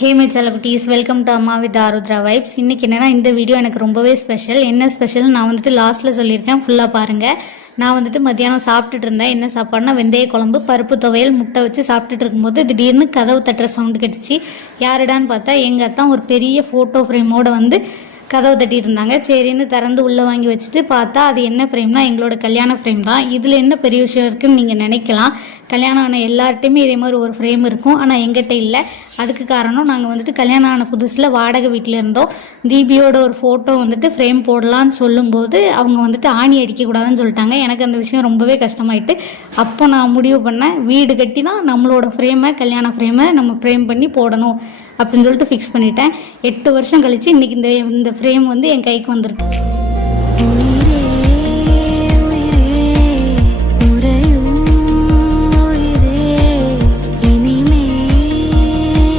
Hey my செல்லகுட்டீஸ், welcome to அம்மா with Arudra vibes. இன்றைக்கி என்னென்னா இந்த வீடியோ எனக்கு ரொம்பவே ஸ்பெஷல். என்ன ஸ்பெஷல் நான் லாஸ்ட்டில் சொல்லியிருக்கேன், ஃபுல்லாக பாருங்கள். நான் மத்தியானம் சாப்பிட்டுட்டு இருந்தேன். என்ன சாப்பாடுனா வெந்தய குழம்பு, பருப்பு துவையல், முட்டை வச்சு சாப்பிட்டுட்டு இருக்கும்போது திடீர்னு கதவு தட்டுற சவுண்டு கெட்டுச்சு. யாருடான்னு பார்த்தா எங்கள் அத்தான் ஒரு பெரிய ஃபோட்டோ ஃப்ரேமோடு கதவு தட்டிட்டு இருந்தாங்க. சரின்னு திறந்து உள்ளே வாங்கி வச்சுட்டு பார்த்தா அது என்ன ஃப்ரேம்னா எங்களோட கல்யாண ஃப்ரேம் தான். இதில் என்ன பெரிய விஷயம் இருக்குதுன்னு நீங்கள் நினைக்கலாம். கல்யாணம் ஆன எல்லார்ட்டையுமே இதே மாதிரி ஒரு ஃப்ரேம் இருக்கும், ஆனால் எங்கிட்ட இல்லை. அதுக்கு காரணம் நாங்கள் கல்யாணம் ஆன புதுசில் வாடகை வீட்டில் இருந்தோம். தீபியோட ஒரு ஃபோட்டோ ஃப்ரேம் போடலான்னு சொல்லும்போது அவங்க ஆணி அடிக்கக்கூடாதுன்னு சொல்லிட்டாங்க. எனக்கு அந்த விஷயம் ரொம்பவே கஷ்டமாயிட்டு அப்போ நான் முடிவு பண்ணேன், வீடு கட்டி தான் நம்மளோட ஃப்ரேமை, கல்யாண ஃப்ரேமை நம்ம ஃப்ரேம் பண்ணி போடணும் அப்படின்னு சொல்லிட்டு ஃபிக்ஸ் பண்ணிட்டேன். 8 வருஷம் கழித்து இன்றைக்கி இந்த ஃப்ரேம் என் கைக்கு வந்திருக்கு.